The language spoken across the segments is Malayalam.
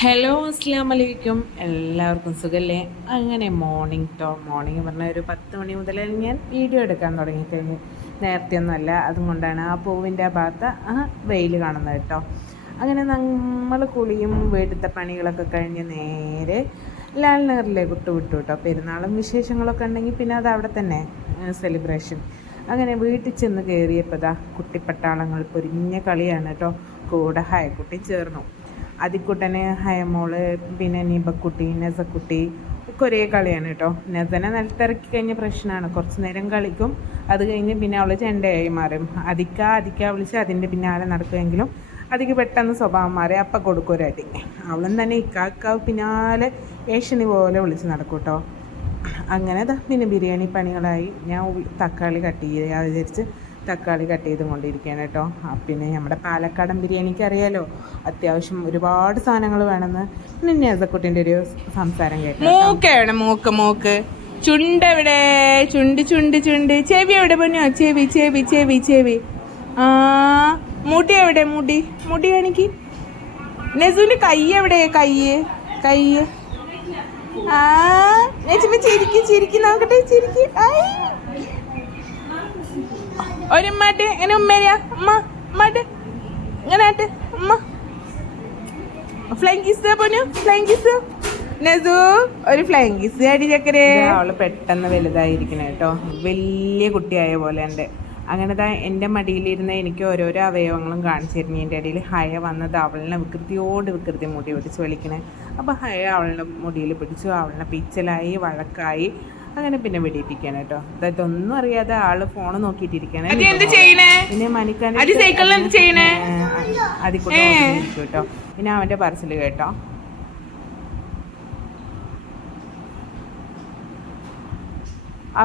ഹലോ അസ്സാം വലൈക്കും, എല്ലാവർക്കും സുഖല്ലേ? അങ്ങനെ മോർണിംഗ് പറഞ്ഞാൽ ഒരു 10 മണി മുതൽ ഞാൻ വീഡിയോ എടുക്കാൻ തുടങ്ങിക്കഴിഞ്ഞു. നേരത്തെ ഒന്നുമല്ല, അതുകൊണ്ടാണ് ആ പൂവിൻ്റെ ആ ഭാഗത്ത് വെയിൽ കാണുന്നത് കേട്ടോ. അങ്ങനെ നമ്മൾ കുളിയും വീട്ടിലത്തെ പണികളൊക്കെ കഴിഞ്ഞ് നേരെ ലാൽ നഗറിലേക്ക് വിട്ടു കേട്ടോ. പെരുന്നാളും വിശേഷങ്ങളൊക്കെ ഉണ്ടെങ്കിൽ പിന്നെ അത് അവിടെ തന്നെ സെലിബ്രേഷൻ. അങ്ങനെ വീട്ടിൽ ചെന്ന് കയറിയപ്പോൾ കുട്ടിപ്പട്ടാളങ്ങൾ പൊരിഞ്ഞ കളിയാണ് കേട്ടോ. കൂടെ ഹായക്കുട്ടി ചേർന്നു. അതിക്കുട്ടന് ഹയമോള്, പിന്നെ നിബക്കുട്ടി, നെസക്കുട്ടി ഒക്കെ ഒരേ കളിയാണ് കേട്ടോ. നെസനെ നിലത്തിറക്കി കഴിഞ്ഞ പ്രശ്നമാണ്. കുറച്ച് നേരം കളിക്കും, അത് കഴിഞ്ഞ് പിന്നെ അവൾ ചെണ്ടയായി മാറും. അദിക്ക വിളിച്ച് അതിൻ്റെ പിന്നാലെ നടക്കുമെങ്കിലും അതിക്ക് പെട്ടെന്ന് സ്വഭാവം മാറി അപ്പം കൊടുക്കും ഒരടി. അവളും തന്നെ ഇക്കാക്കാവ് പിന്നാലെ ഏഷ്യണി പോലെ വിളിച്ച് നടക്കും കേട്ടോ. അങ്ങനെ പിന്നെ ബിരിയാണി പണികളായി. ഞാൻ തക്കാളി കട്ട് ചെയ്യാൻ വിചാരിച്ച് തക്കാളി കട്ട് ചെയ്തും കൊണ്ടിരിക്കുകയാണ് കേട്ടോ. പിന്നെ നമ്മുടെ പാലക്കാടൻ ബിരിയാണിക്ക് അറിയാലോ, അത്യാവശ്യം ഒരുപാട് സാധനങ്ങൾ വേണമെന്ന്. പിന്നെ നേസക്കുട്ടിൻ്റെ ഒരു സംസാരം കേട്ടോ. മൂക്ക് ചുണ്ടെവിടെ? ചുണ്ട് ചെവി എവിടെ പൊന്നോ? ചെവി മുടി എവിടെ? മുടി കാണിക്ക്. നെസുവിൻ്റെ കൈ എവിടെ? കൈ ചിരിക്കി നോക്കട്ടെ, ചിരിക്കി. ഒരു ഉമ്മാട്ട് ഇങ്ങനെ ഉമ്മേരിയ ഉമ്മാട്ട് ഇങ്ങനെ ആട്ട് ഉമ്മ. ഫ്ലൈങ് കിസ് പൊന്നു, ഫ്ലൈങ് കിസ്. നെസു ഒരു ഫ്ലൈങ് കിസ് അടി ചക്കരേ. അവള് പെട്ടെന്ന് വലുതായിരിക്കണേ കേട്ടോ, വലിയ കുട്ടിയായ പോലെ ഉണ്ട്. അങ്ങനെ എൻ്റെ മടിയിലിരുന്ന് എനിക്ക് ഓരോരോ അവയവങ്ങളും കാണിച്ചു തരുന്നു. എൻ്റെ ഇടയിൽ ഹയ വന്നത് അവളിനെ വികൃതി മുടി പിടിച്ച് വലിക്കണേ. അപ്പോൾ ഹയ അവളുടെ മുടിയിൽ പിടിച്ചു, അവളിനെ പിച്ചലായി, വഴക്കായി. അങ്ങനെ പിന്നെ വെടിയിപ്പിക്കാണ് കേട്ടോ. ഇതൊന്നും അറിയാതെ ആള് ഫോണ് നോക്കിയിട്ടിരിക്കണേ. പിന്നെ മണിക്കാൻ അതിക്കൂടെ കേട്ടോ. പിന്നെ അവന്റെ പറച്ചിൽ കേട്ടോ.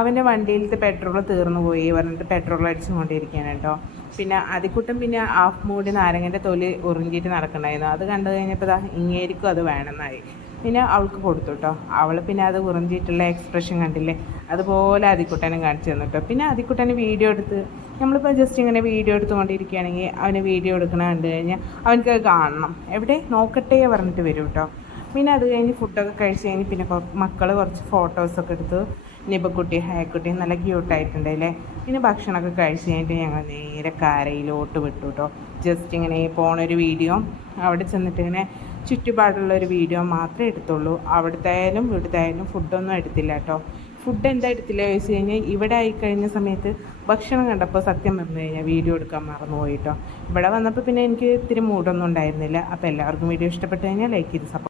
അവൻ്റെ വണ്ടിയിലത്തെ പെട്രോൾ തീർന്നു പോയി പറഞ്ഞിട്ട് പെട്രോൾ അടിച്ചും കൊണ്ടിരിക്കുകയാണ് കേട്ടോ. പിന്നെ അതിക്കുട്ടൻ പിന്നെ ഹാഫ് മൂടി നാരങ്ങൻ്റെ തൊലി ഉറിഞ്ചിട്ട് നടക്കണ്ടായിരുന്നു. അത് കണ്ടു കഴിഞ്ഞപ്പോൾ ഇങ്ങേരിക്കും അത് വേണമെന്നായി. പിന്നെ അവൾക്ക് കൊടുത്തു കേട്ടോ. അവൾ പിന്നെ അത് ഉറിഞ്ചിട്ടുള്ള എക്സ്പ്രഷൻ കണ്ടില്ലേ, അതുപോലെ അതിക്കുട്ടനും കാണിച്ചു തന്നു കേട്ടോ. പിന്നെ അതിക്കുട്ടന് വീഡിയോ എടുത്ത്, നമ്മളിപ്പോൾ ജസ്റ്റ് ഇങ്ങനെ വീഡിയോ എടുത്തുകൊണ്ടിരിക്കുകയാണെങ്കിൽ അവന് വീഡിയോ എടുക്കണ കണ്ടു കഴിഞ്ഞാൽ അവനക്ക് അത് കാണണം. എവിടെ നോക്കട്ടെ പറഞ്ഞിട്ട് വരും കേട്ടോ. പിന്നെ അത് കഴിഞ്ഞ് ഫുഡൊക്കെ കഴിച്ച് കഴിഞ്ഞ് പിന്നെ മക്കൾ കുറച്ച് ഫോട്ടോസൊക്കെ എടുത്ത്. നിബക്കുട്ടി ഹയക്കുട്ടി നല്ല ക്യൂട്ടായിട്ടുണ്ടല്ലേ. പിന്നെ ഭക്ഷണമൊക്കെ കഴിച്ച് കഴിഞ്ഞിട്ട് ഞങ്ങൾ നേരെ കരയിലോട്ട് വിട്ടു കേട്ടോ. ജസ്റ്റ് ഇങ്ങനെ പോണൊരു വീഡിയോ, അവിടെ ചെന്നിട്ട് ഇങ്ങനെ ചുറ്റുപാടുള്ളൊരു വീഡിയോ മാത്രമേ എടുത്തുള്ളൂ. അവിടുത്തെ ആയാലും ഇവിടുത്തെ ആയാലും ഫുഡൊന്നും എടുത്തില്ല കേട്ടോ. ഫുഡ് എന്താ എടുത്തില്ല ചോദിച്ചു കഴിഞ്ഞാൽ ഇവിടെ ആയിക്കഴിഞ്ഞ സമയത്ത് ഭക്ഷണം കണ്ടപ്പോൾ സത്യം പറഞ്ഞു കഴിഞ്ഞാൽ വീഡിയോ എടുക്കാൻ മറന്നുപോയി കേട്ടോ. ഇവിടെ വന്നപ്പോൾ പിന്നെ എനിക്ക് ഇത്തിരി മൂഡൊന്നും ഉണ്ടായിരുന്നില്ല. അപ്പോൾ എല്ലാവർക്കും വീഡിയോ ഇഷ്ടപ്പെട്ട് കഴിഞ്ഞാൽ ലൈക്ക് ചെയ്ത് സപ്പോർട്ട്